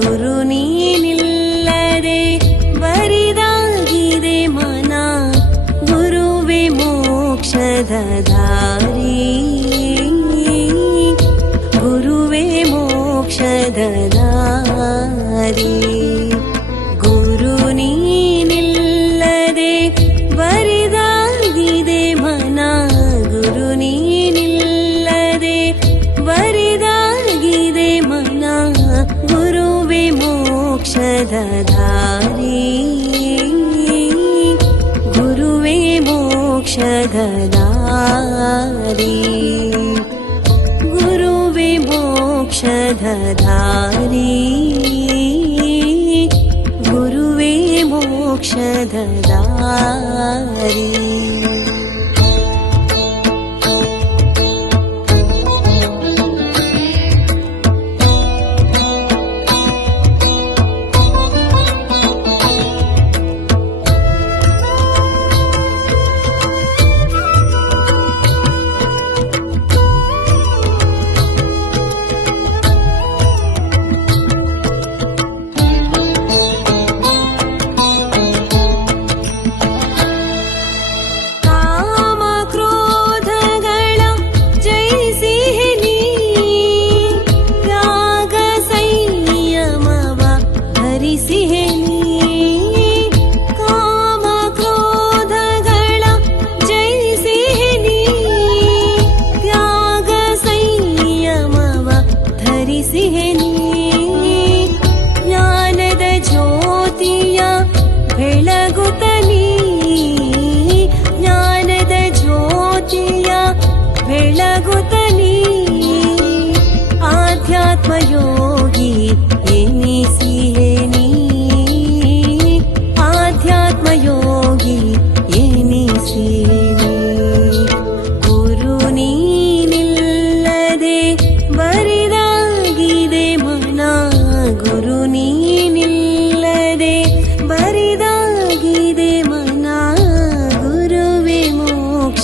ಗುರು ನೀನಿಲ್ಲದೆ ಬರಿದಾಗಿದೆ ಮನ ಗುರುವೆ ಮೋಕ್ಷದ ದಾರಿ ಗುರುವೆ ಮೋಕ್ಷದ धदाी गुरुवे मोक्ष धरी गुरुवे मोक्ष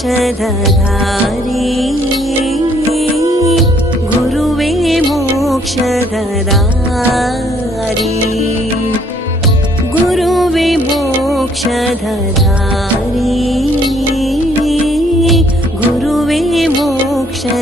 मोक्षदधारी। गुरुवे मोक्षरी गुरुवे मोक्षदधारी। गुरुवे मोक्षदा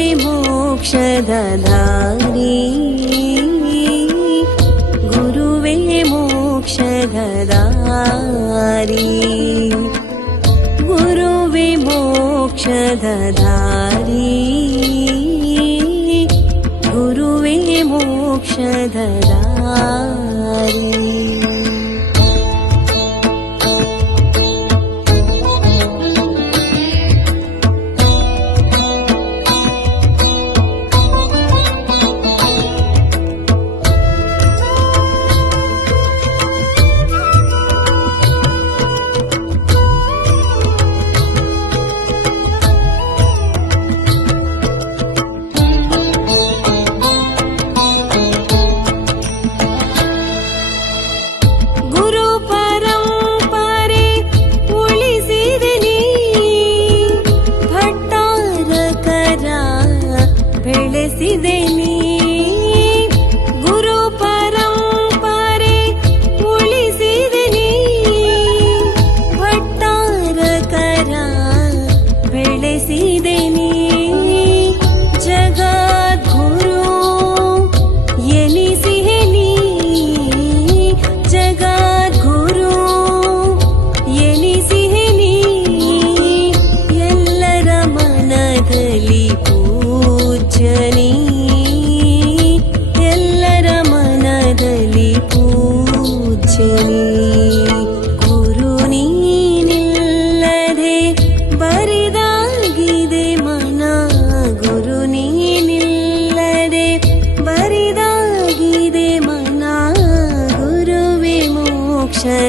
े भोक्षधारी गुरुवे मोक्षदा गुरुवे मोक्षधारी गुरुवे मोक्षदा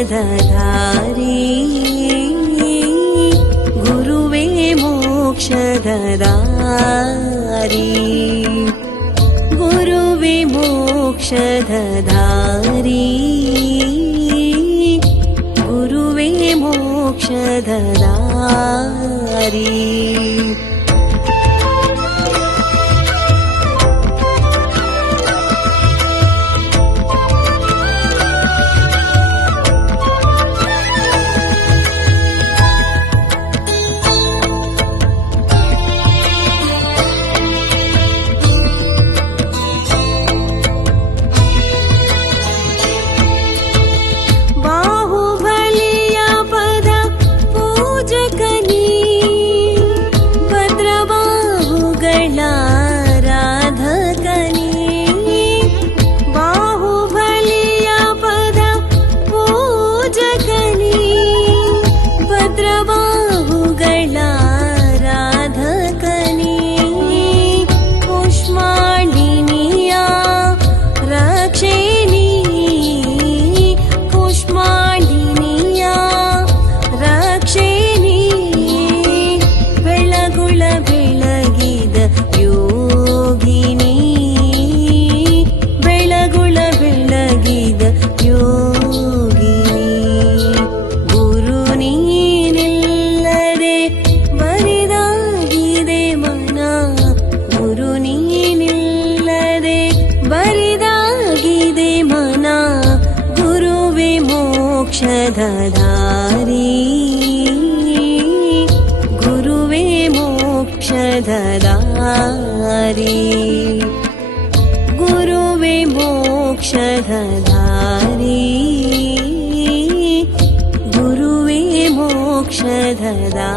मोक्षदधारी गुरुवे मोक्षदा गुरुवे मोक्षदधारी गुरुवे मोक्षदा धारी गुरुवे मोक्षरी गुरुवे मोक्षदारी गुरुवे मोक्षदा